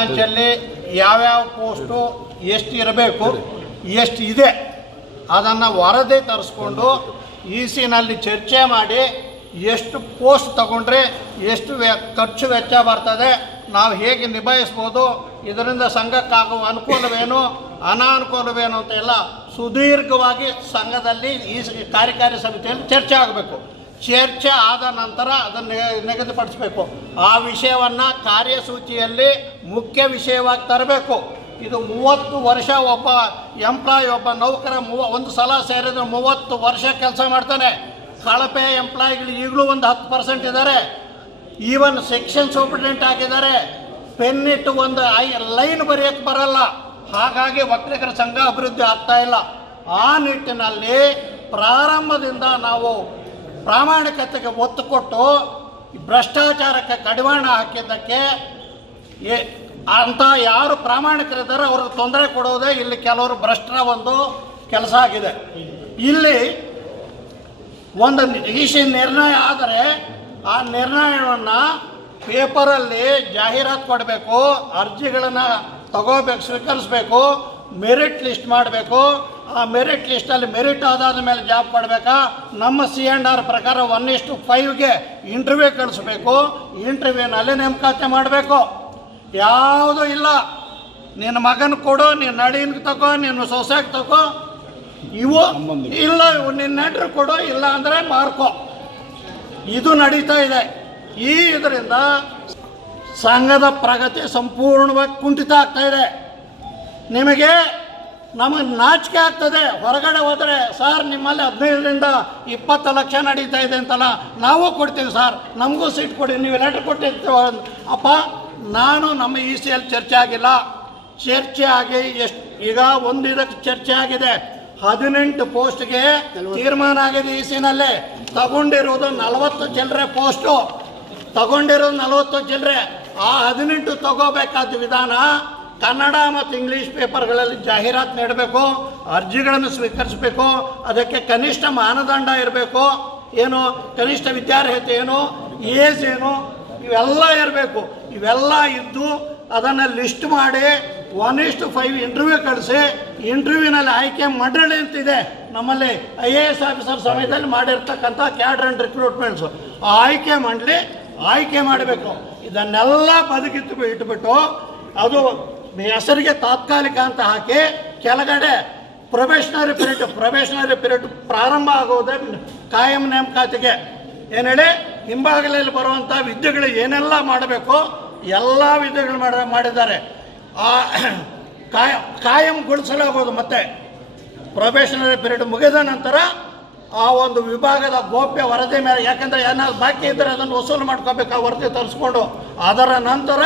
ಬ್ರಾಂಚಲ್ಲಿ ಯಾವ್ಯಾವ ಪೋಸ್ಟು ಎಷ್ಟು ಇರಬೇಕು, ಎಷ್ಟು ಇದೆ ಅದನ್ನು ವರದಿ ತರಿಸ್ಕೊಂಡು ನಲ್ಲಿ ಚರ್ಚೆ ಮಾಡಿ ಎಷ್ಟು ಪೋಸ್ಟ್ ತಗೊಂಡ್ರೆ ಎಷ್ಟು ಖರ್ಚು ವೆಚ್ಚ ಬರ್ತದೆ, ನಾವು ಹೇಗೆ ನಿಭಾಯಿಸ್ಬೋದು, ಇದರಿಂದ ಸಂಘಕ್ಕಾಗುವ ಅನುಕೂಲವೇನು ಅನಾನುಕೂಲವೇನು ಅಂತ ಎಲ್ಲ ಸುದೀರ್ಘವಾಗಿ ಸಂಘದಲ್ಲಿ ಈ ಕಾರ್ಯಕಾರಿ ಸಮಿತಿಯಲ್ಲಿ ಚರ್ಚೆ ಆಗಬೇಕು. ಚರ್ಚೆ ಆದ ನಂತರ ಅದನ್ನು ನಿಗದಿಪಡಿಸಬೇಕು. ಆ ವಿಷಯವನ್ನು ಕಾರ್ಯಸೂಚಿಯಲ್ಲಿ ಮುಖ್ಯ ವಿಷಯವಾಗಿ ತರಬೇಕು. ಇದು 30 ವರ್ಷ ಒಬ್ಬ ಎಂಪ್ಲಾಯ್, ಒಬ್ಬ ನೌಕರ ಒಂದು ಸಲ ಸೇರಿದ್ರೆ 30 ವರ್ಷ ಕೆಲಸ ಮಾಡ್ತಾನೆ. ಕಳಪೆ ಎಂಪ್ಲಾಯಿಗಳು ಈಗಲೂ ಒಂದು 10% ಇದ್ದಾರೆ. ಈವನ್ ಸೆಕ್ಷನ್ ಸೂಪರ್ಡೆಂಟ್ ಆಗಿದ್ದಾರೆ. ಪೆನ್ನಿಟ್ಟು ಒಂದು ಲೈನ್ ಬರೆಯೋಕ್ಕೆ ಬರಲ್ಲ. ಹಾಗಾಗಿ ಒಕ್ಕಲಿಗರ ಸಂಘ ಅಭಿವೃದ್ಧಿ ಆಗ್ತಾ ಇಲ್ಲ. ಆ ನಿಟ್ಟಿನಲ್ಲಿ ಪ್ರಾರಂಭದಿಂದ ನಾವು ಪ್ರಾಮಾಣಿಕತೆಗೆ ಒತ್ತು ಕೊಟ್ಟು ಭ್ರಷ್ಟಾಚಾರಕ್ಕೆ ಕಡಿವಾಣ ಹಾಕಿದ್ದಕ್ಕೆ ಅಂತ ಯಾರು ಪ್ರಾಮಾಣಿಕರಿದ್ದಾರೆ ಅವ್ರಿಗೆ ತೊಂದರೆ ಕೊಡೋದೇ ಇಲ್ಲಿ ಕೆಲವರು ಭ್ರಷ್ಟರ ಒಂದು ಕೆಲಸ ಆಗಿದೆ. ಇಲ್ಲಿ ಒಂದು ನಿರ್ಣಯ ಆದರೆ ಆ ನಿರ್ಣಯವನ್ನು ಪೇಪರಲ್ಲಿ ಜಾಹೀರಾತು ಕೊಡಬೇಕು, ಅರ್ಜಿಗಳನ್ನು ತಗೋಬೇಕು, ಸ್ವೀಕರಿಸಬೇಕು, ಮೆರಿಟ್ ಲಿಸ್ಟ್ ಮಾಡಬೇಕು. ಆ ಮೆರಿಟ್ ಲಿಸ್ಟಲ್ಲಿ ಮೆರಿಟ್ ಆದಾದ ಮೇಲೆ ಜಾಬ್ ಕೊಡಬೇಕಾ, ನಮ್ಮ C&R ಪ್ರಕಾರ 1:5ಗೆ ಇಂಟರ್ವ್ಯೂ ಕಳಿಸ್ಬೇಕು. ಇಂಟರ್ವ್ಯೂನಲ್ಲಿ ನೇಮಕಾತಿ ಮಾಡಬೇಕು. ಯಾವುದೂ ಇಲ್ಲ. ನಿನ್ನ ಮಗನ ಕೊಡು, ನಿನ್ನ ನಡಿನ ತಗೋ, ನಿನ್ನ ಸೊಸೆಗೆ ತಗೋ, ಇವು ಇಲ್ಲ, ನಿನ್ನ ನೆಂಟರು ಕೊಡು, ಇಲ್ಲ ಅಂದರೆ ಮಾರ್ಕೋ. ಇದು ನಡೀತಾ ಇದೆ. ಇದರಿಂದ ಸಂಘದ ಪ್ರಗತಿ ಸಂಪೂರ್ಣವಾಗಿ ಕುಂಠಿತ ಆಗ್ತಾ ಇದೆ. ನಮಗೆ ನಾಚಿಕೆ ಆಗ್ತದೆ. ಹೊರಗಡೆ ಹೋದರೆ ಸರ್ ನಿಮ್ಮಲ್ಲಿ 15ರಿಂದ 20 ಲಕ್ಷ ನಡೀತಾ ಇದೆ ಅಂತಲ್ಲ, ನಾವು ಕೊಡ್ತೀವಿ ಸರ್, ನಮಗೂ ಸೀಟ್ ಕೊಡಿ, ನೀವು ಲೆಟರ್ ಕೊಟ್ಟಿರ್ತೀವ. ಅಪ್ಪ, ನಾನು ನಮ್ಮ ECL ಚರ್ಚೆ ಆಗಿಲ್ಲ. ಚರ್ಚೆ ಆಗಿ ಎಷ್ಟು ಈಗ ಇದಕ್ಕೆ ಚರ್ಚೆ ಆಗಿದೆ. 18 ಪೋಸ್ಟ್ಗೆ ತೀರ್ಮಾನ ಆಗಿದೆ. ECನಲ್ಲಿ ತಗೊಂಡಿರೋದು 40 ಚಿಲ್ಲರೆ ಪೋಸ್ಟು, ತಗೊಂಡಿರೋದು 40 ಚಿಲ್ಲರೆ. ಆ 18 ತಗೋಬೇಕಾದ ವಿಧಾನ ಕನ್ನಡ ಮತ್ತು ಇಂಗ್ಲೀಷ್ ಪೇಪರ್ಗಳಲ್ಲಿ ಜಾಹೀರಾತು ನೀಡಬೇಕು, ಅರ್ಜಿಗಳನ್ನು ಸ್ವೀಕರಿಸಬೇಕು. ಅದಕ್ಕೆ ಕನಿಷ್ಠ ಮಾನದಂಡ ಇರಬೇಕು. ಏನು ಕನಿಷ್ಠ ವಿದ್ಯಾರ್ಹತೆ ಏನು, ಏಜ್ ಏನು, ಇವೆಲ್ಲ ಇರಬೇಕು. ಇವೆಲ್ಲ ಇದ್ದು ಅದನ್ನು ಲಿಸ್ಟ್ ಮಾಡಿ 1:5 ಇಂಟರ್ವ್ಯೂ ಕಳಿಸಿ, ಇಂಟರ್ವ್ಯೂನಲ್ಲಿ ಆಯ್ಕೆ ಮಂಡಳಿ ಅಂತಿದೆ ನಮ್ಮಲ್ಲಿ, IAS ಆಫೀಸರ್ ಸಮಯದಲ್ಲಿ ಮಾಡಿರ್ತಕ್ಕಂಥ ಕ್ಯಾಡರ್ ಆ್ಯಂಡ್ ರಿಕ್ರೂಟ್ಮೆಂಟ್ಸು. ಆ ಆಯ್ಕೆ ಮಂಡಳಿ ಆಯ್ಕೆ ಮಾಡಬೇಕು. ಇದನ್ನೆಲ್ಲ ಬದುಕಿತ್ತು ಇಟ್ಬಿಟ್ಟು ಅದು ಹೆಸರಿಗೆ ತಾತ್ಕಾಲಿಕ ಅಂತ ಹಾಕಿ ಕೆಳಗಡೆ ಪ್ರೊಬೇಷನರಿ ಪೀರಿಯಡ್ ಪ್ರಾರಂಭ ಆಗೋದೇ ಕಾಯಂ ನೇಮಕಾತಿಗೆ. ಏನು ಹೇಳಿ, ಹಿಂಭಾಗದಲ್ಲಿ ಬರುವಂಥ ವಿದ್ಯೆಗಳು ಏನೆಲ್ಲ ಮಾಡಬೇಕು ಎಲ್ಲ ವಿದ್ಯೆಗಳು ಮಾಡಿದ್ದಾರೆ. ಆ ಕಾಯಂಗೊಳಿಸಲಾಗೋದು. ಮತ್ತು ಪ್ರೊಬೇಷನರಿ ಪೀರಿಯಡ್ ಮುಗಿದ ನಂತರ ಆ ಒಂದು ವಿಭಾಗದ ಗೋಪ್ಯ ವರದಿ ಮೇಲೆ, ಯಾಕಂದರೆ ಏನಾದ್ರು ಬಾಕಿ ಇದ್ದರೆ ಅದನ್ನು ವಸೂಲು ಮಾಡ್ಕೋಬೇಕು, ಆ ವರದಿ ತರಿಸ್ಕೊಂಡು ಅದರ ನಂತರ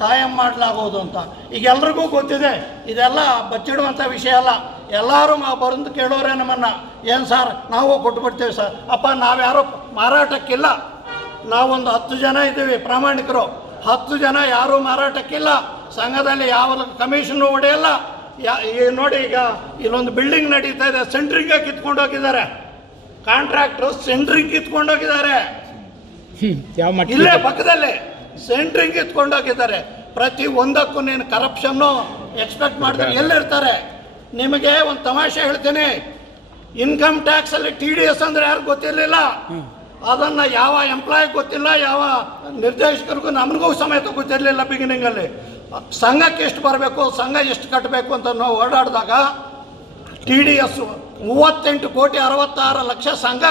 ಕಾಯಂ ಮಾಡಲಾಗೋದು ಅಂತ. ಈಗ ಎಲ್ರಿಗೂ ಗೊತ್ತಿದೆ. ಇದೆಲ್ಲ ಬಚ್ಚಿಡುವಂಥ ವಿಷಯ ಅಲ್ಲ. ಎಲ್ಲರೂ ಬಂದು ಕೇಳೋರೆ ನಮ್ಮನ್ನು, ಏನು ಸರ್ ನಾವು ಕೊಟ್ಬಿಡ್ತೀವಿ ಸರ್. ಅಪ್ಪ, ನಾವ್ಯಾರೋ ಮಾರಾಟಕ್ಕಿಲ್ಲ. ನಾವೊಂದು 10 ಜನ ಇದ್ದೀವಿ ಪ್ರಾಮಾಣಿಕರು. 10 ಜನ ಯಾರೂ ಮಾರಾಟಕ್ಕಿಲ್ಲ. ಸಂಘದಲ್ಲಿ ಯಾವ ಕಮಿಷನ್ನು ಹೊಡೆಯಲ್ಲ. ನೋಡಿ, ಈಗ ಇಲ್ಲೊಂದು ಬಿಲ್ಡಿಂಗ್ ನಡೀತಾ ಇದೆ, ಸೆಂಟ್ರಿಂಗ್ ಕಿತ್ಕೊಂಡು ಹೋಗಿದ್ದಾರೆ. ಕಾಂಟ್ರಾಕ್ಟ್ರು ಸೆಂಟ್ರಿಂಗ್ ಕಿತ್ಕೊಂಡು ಹೋಗಿದ್ದಾರೆ. ಇಲ್ಲೇ ಪಕ್ಕದಲ್ಲಿ ಸೆಂಟ್ರಿಂಗ್ ಕಿತ್ಕೊಂಡು ಹೋಗಿದ್ದಾರೆ. ಪ್ರತಿ ಒಂದಕ್ಕೂ ನೀನು ಕರಪ್ಷನ್ನು ಎಕ್ಸ್ಪೆಕ್ಟ್ ಮಾಡಿದ್ರೆ ಎಲ್ಲಿರ್ತಾರೆ? ನಿಮಗೆ ಒಂದು ತಮಾಷೆ ಹೇಳ್ತೀನಿ. ಇನ್ಕಮ್ ಟ್ಯಾಕ್ಸಲ್ಲಿ TDS ಅಂದರೆ ಯಾರು ಗೊತ್ತಿರಲಿಲ್ಲ. ಅದನ್ನು ಯಾವ ಎಂಪ್ಲಾಯಿಗೆ ಗೊತ್ತಿಲ್ಲ, ಯಾವ ನಿರ್ದೇಶಕರಿಗೂ ನಮಗೂ ಸಮೇತ ಗೊತ್ತಿರಲಿಲ್ಲ ಬಿಗಿನಿಂಗಲ್ಲಿ. ಸಂಘಕ್ಕೆ ಎಷ್ಟು ಬರಬೇಕು, ಸಂಘ ಎಷ್ಟು ಕಟ್ಟಬೇಕು ಅಂತ ನಾವು ಓಡಾಡಿದಾಗ TDS 38,66,00,000 ಸಂಘ